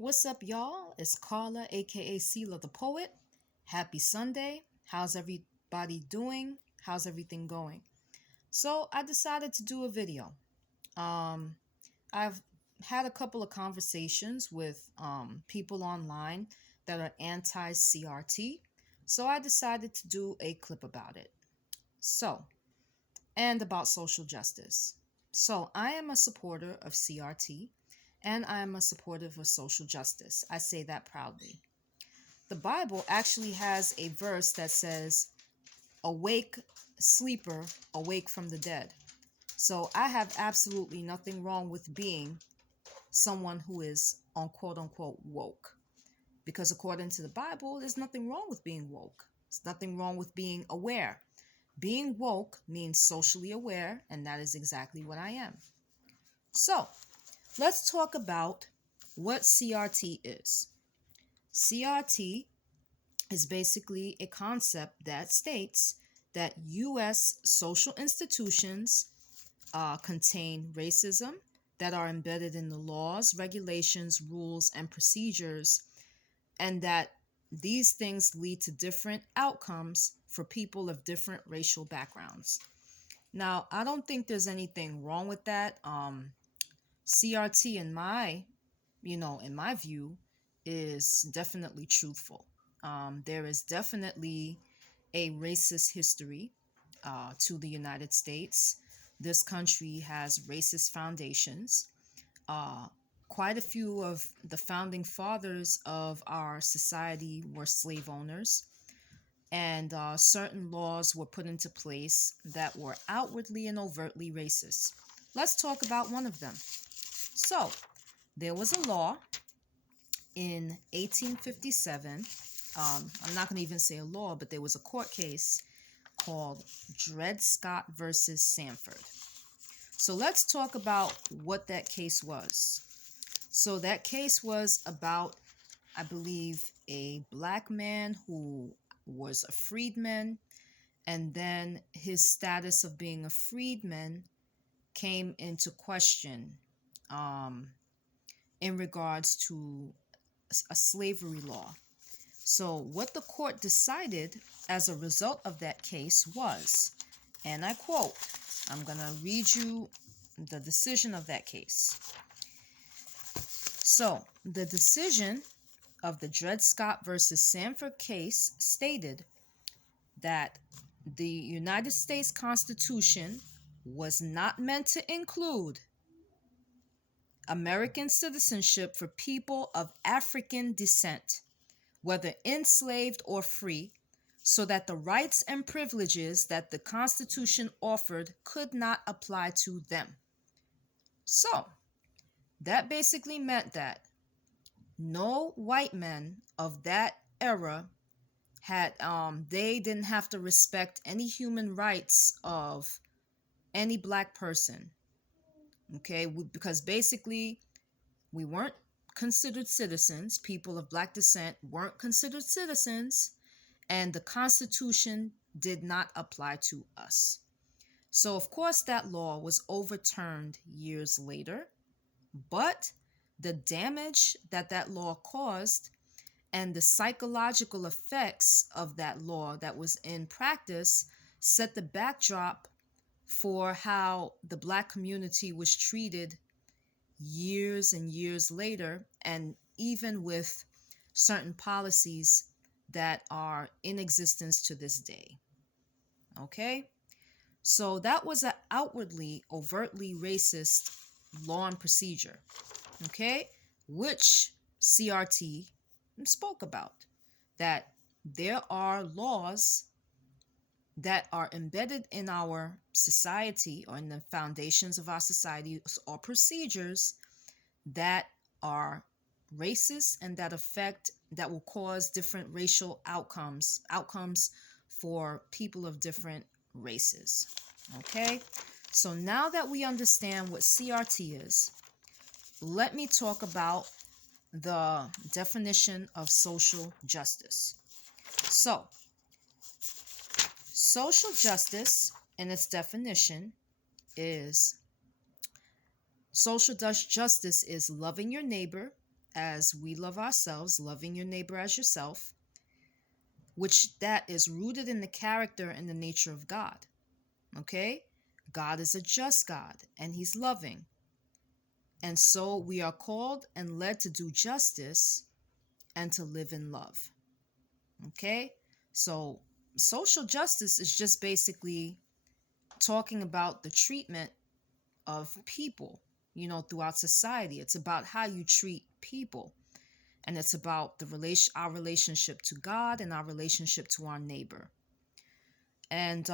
What's up, y'all? It's Carla, aka Seela the Poet. Happy Sunday. How's everybody doing? How's everything going? So, I decided to do a video. Um, I've had a couple of conversations with people online that are anti CRT. So, I decided to do a clip about it. So, and about social justice. So, I am a supporter of CRT and I am a supporter of social justice. I say that proudly. The Bible actually has a verse that says, "Awake, sleeper, awake from the dead." So I have absolutely nothing wrong with being someone who is on quote unquote woke. Because according to the Bible, there's nothing wrong with being woke. There's nothing wrong with being aware. Being woke means socially aware, and that is exactly what I am. So let's talk about what CRT is. CRT is basically a concept that states that U.S. social institutions contain racism that are embedded in the laws, regulations, rules, and procedures, and that these things lead to different outcomes for people of different racial backgrounds. Now, I don't think there's anything wrong with that. CRT, in my view, is definitely truthful. There is definitely a racist history to the United States. This country has racist foundations. Uh, Quite a few of the founding fathers of our society were slave owners, and certain laws were put into place that were outwardly and overtly racist. Let's talk about one of them. So, there was a law in 1857. I'm not going to even say a law, but there was a court case called Dred Scott versus Sanford. So let's talk about what that case was. So that case was about, I believe, a black man who was a freedman, and then his status of being a freedman came into question in regards to a slavery law. So, what the court decided as a result of that case was, and I quote, I'm going to read you the decision of that case. So, the decision of the Dred Scott versus Sanford case stated that the United States Constitution was not meant to include American citizenship for people of African descent, whether enslaved or free, so that the rights and privileges that the Constitution offered could not apply to them. So, that basically meant that no white men of that era had they didn't have to respect any human rights of any black person. Okay, because basically we weren't considered citizens. People of black descent weren't considered citizens, and the Constitution did not apply to us. So, of course, that law was overturned years later, but the damage that that law caused and the psychological effects of that law that was in practice set the backdrop for how the black community was treated years and years later, and even with certain policies that are in existence to this day. Okay? So that was an outwardly, overtly racist law and procedure, okay, which CRT spoke about. That there are laws that are embedded in our society or in the foundations of our society or procedures that are racist and that will cause different racial outcomes for people of different races. Okay, so now that we understand what CRT is, let me talk about the definition of social justice. So, social justice, in its definition, is social justice is loving your neighbor as we love ourselves, loving your neighbor as yourself, which that is rooted in the character and the nature of God. Okay? God is a just God and he's loving. And so we are called and led to do justice and to live in love. Okay? So social justice is just basically talking about the treatment of people, throughout society. It's about how you treat people. And it's about our relationship to God and our relationship to our neighbor. And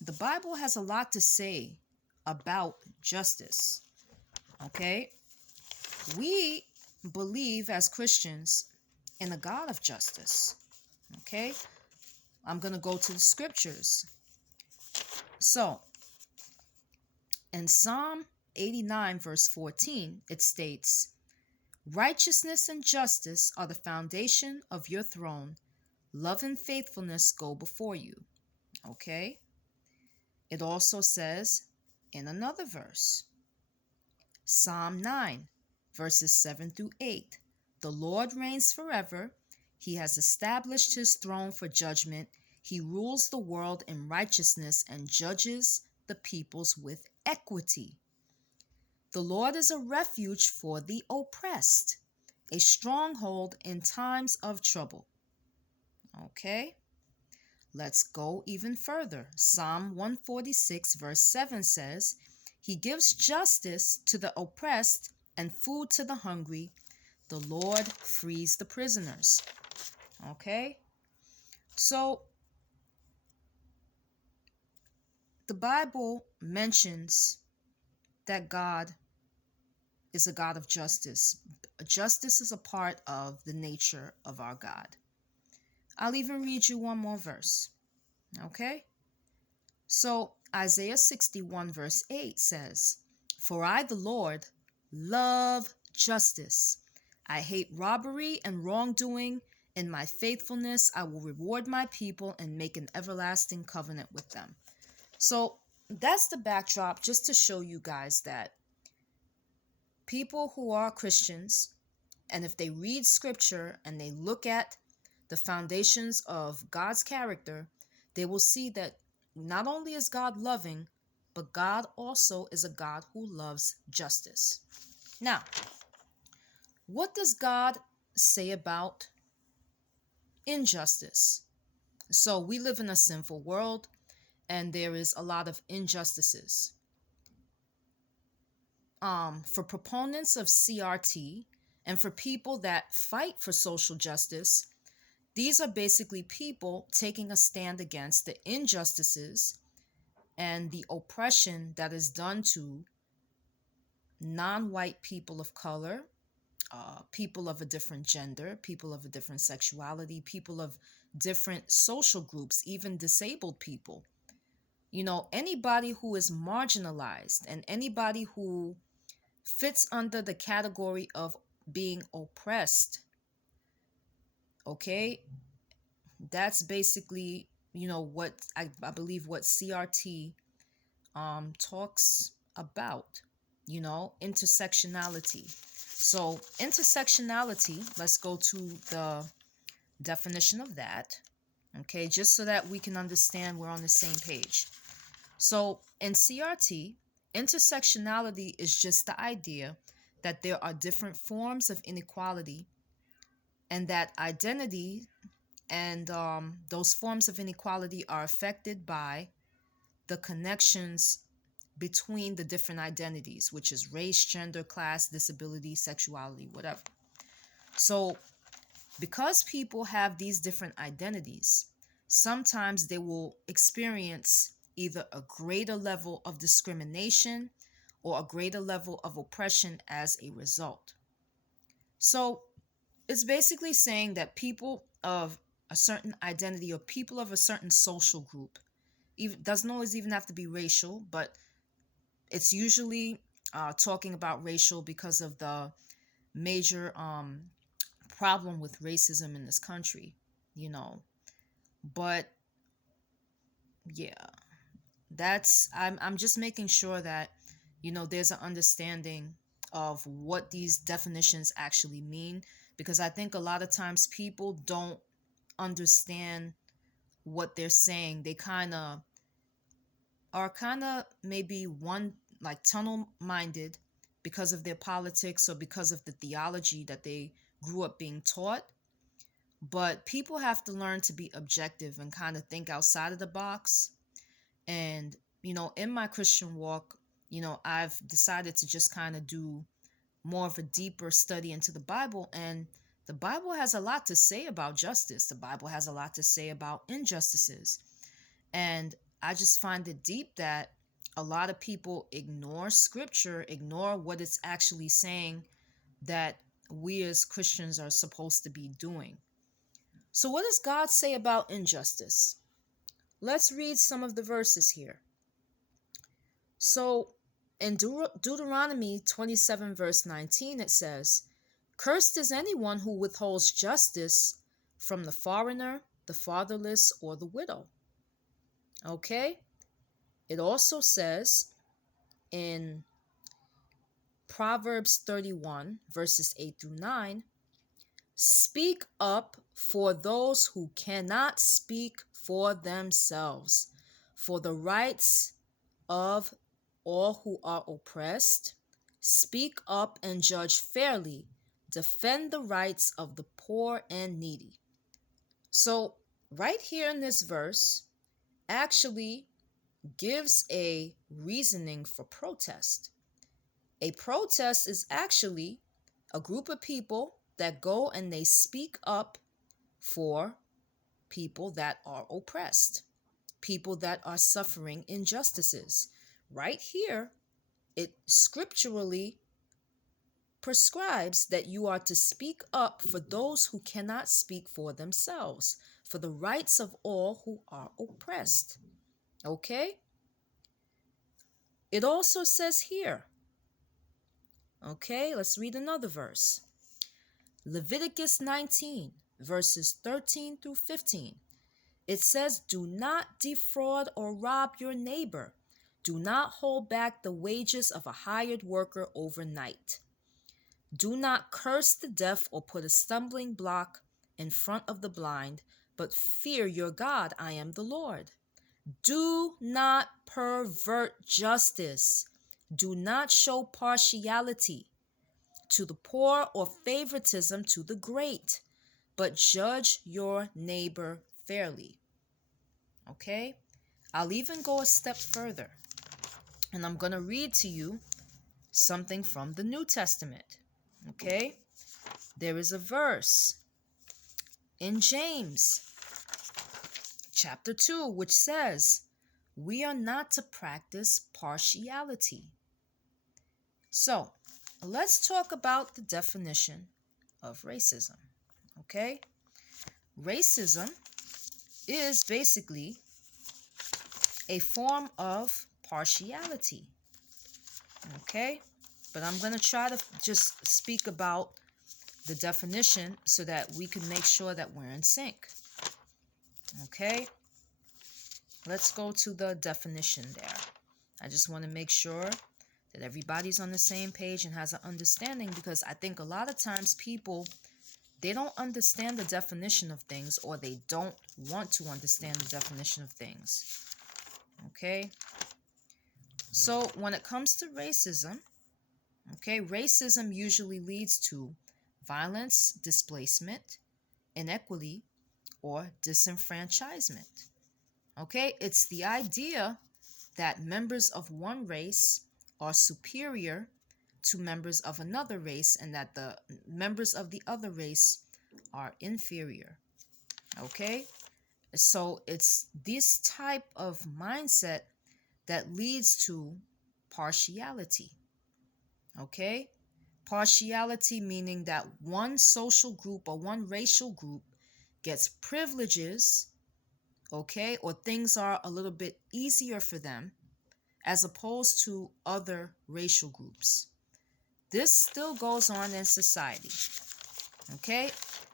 the Bible has a lot to say about justice. Okay? We believe as Christians in a God of justice. Okay? I'm going to go to the scriptures. So, in Psalm 89, verse 14, it states, "Righteousness and justice are the foundation of your throne. Love and faithfulness go before you." Okay? It also says in another verse, Psalm 9, verses 7 through 8, "The Lord reigns forever. He has established his throne for judgment. He rules the world in righteousness and judges the peoples with equity. The Lord is a refuge for the oppressed, a stronghold in times of trouble." Okay? Let's go even further. Psalm 146, verse 7 says, "He gives justice to the oppressed and food to the hungry. The Lord frees the prisoners." Okay? So, the Bible mentions that God is a God of justice. Justice is a part of the nature of our God. I'll even read you one more verse. Okay? So Isaiah 61 verse 8 says, "For I, the Lord, love justice. I hate robbery and wrongdoing. In my faithfulness, I will reward my people and make an everlasting covenant with them." So that's the backdrop, just to show you guys that people who are Christians, and if they read scripture and they look at the foundations of God's character, they will see that not only is God loving, but God also is a God who loves justice. Now, what does God say about injustice? So we live in a sinful world and there is a lot of injustices. For proponents of CRT and for people that fight for social justice, these are basically people taking a stand against the injustices and the oppression that is done to non-white people of color, people of a different gender, people of a different sexuality, people of different social groups, even disabled people. Anybody who is marginalized and anybody who fits under the category of being oppressed. Okay? That's basically, what I believe what CRT talks about, intersectionality. So intersectionality, let's go to the definition of that. Okay, just so that we can understand we're on the same page. So in CRT, intersectionality is just the idea that there are different forms of inequality and that identity and those forms of inequality are affected by the connections between the different identities, which is race, gender, class, disability, sexuality, whatever. So because people have these different identities, sometimes they will experience either a greater level of discrimination or a greater level of oppression as a result. So it's basically saying that people of a certain identity or people of a certain social group, even doesn't always even have to be racial, but it's usually talking about racial because of the major problem with racism in this country, But yeah, I'm just making sure that there's an understanding of what these definitions actually mean, because I think a lot of times people don't understand what they're saying. They kind of maybe one like tunnel minded because of their politics or because of the theology that they grew up being taught. But people have to learn to be objective and kind of think outside of the box. And, in my Christian walk, I've decided to just kind of do more of a deeper study into the Bible. And the Bible has a lot to say about justice. The Bible has a lot to say about injustices. And I just find it deep that a lot of people ignore scripture, ignore what it's actually saying that we as Christians are supposed to be doing. So, what does God say about injustice? Let's read some of the verses here. So, in Deuteronomy 27, verse 19, it says, "Cursed is anyone who withholds justice from the foreigner, the fatherless, or the widow." Okay? It also says in Proverbs 31, verses 8 through 9, "Speak up for those who cannot speak for themselves, for the rights of all who are oppressed. Speak up and judge fairly. Defend the rights of the poor and needy." So, right here in this verse, actually gives a reasoning for protest. A protest is actually a group of people that go and they speak up for people that are oppressed, people that are suffering injustices. Right here, it scripturally prescribes that you are to speak up for those who cannot speak for themselves, for the rights of all who are oppressed. Okay? It also says here, okay, let's read another verse. Leviticus 19, verses 13 through 15. It says, "Do not defraud or rob your neighbor. Do not hold back the wages of a hired worker overnight. Do not curse the deaf or put a stumbling block in front of the blind, but fear your God. I am the Lord. Do not pervert justice. Do not show partiality to the poor or favoritism to the great, but judge your neighbor fairly." Okay? I'll even go a step further, and I'm going to read to you something from the New Testament. Okay? There is a verse in James chapter 2, which says, "We are not to practice partiality." So, let's talk about the definition of racism. Okay? Racism is basically a form of partiality. Okay? But I'm going to try to just speak about the definition so that we can make sure that we're in sync. Okay? Let's go to the definition there. I just want to make sure that everybody's on the same page and has an understanding, because I think a lot of times people, they don't understand the definition of things, or they don't want to understand the definition of things. Okay? So when it comes to racism, okay, racism usually leads to violence, displacement, inequity, or disenfranchisement. Okay? It's the idea that members of one race are superior to members of another race, and that the members of the other race are inferior. Okay? So it's this type of mindset that leads to partiality. Okay? Partiality meaning that one social group or one racial group gets privileges, okay, or things are a little bit easier for them as opposed to other racial groups. This still goes on in society. Okay?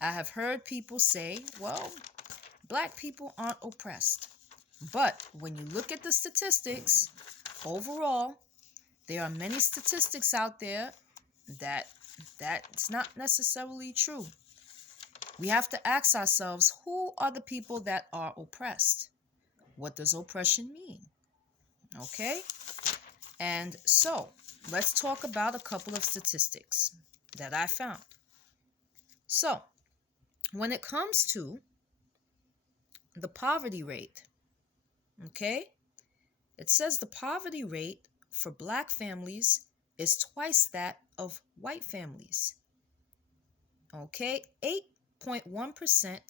I have heard people say, well, Black people aren't oppressed. But when you look at the statistics, overall, there are many statistics out there that that's not necessarily true. We have to ask ourselves, who are the people that are oppressed? What does oppression mean? Okay? And so, let's talk about a couple of statistics that I found. So, when it comes to the poverty rate, okay, it says the poverty rate for Black families is twice that of white families. Okay, 8.1%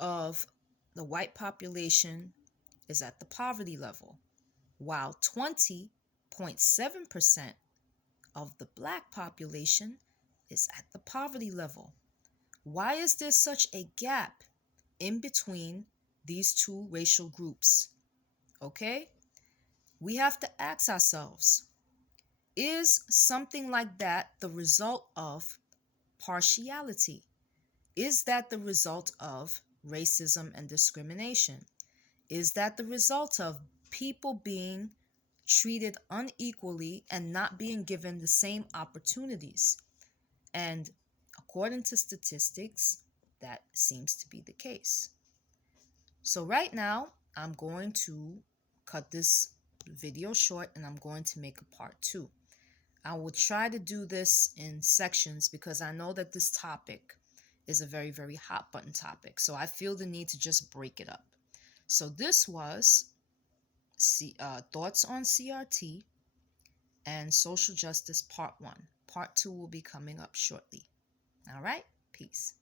of the white population is at the poverty level, while 20.7% of the Black population is at the poverty level. Why is there such a gap in between these two racial groups? Okay? We have to ask ourselves, is something like that the result of partiality? Is that the result of racism and discrimination? Is that the result of people being treated unequally and not being given the same opportunities? And according to statistics, that seems to be the case. So right now, I'm going to cut this video short and I'm going to make a part 2. I will try to do this in sections because I know that this topic is a very, very hot button topic. So I feel the need to just break it up. So this was Thoughts on CRT and Social Justice Part 1. Part 2 will be coming up shortly. All right, peace.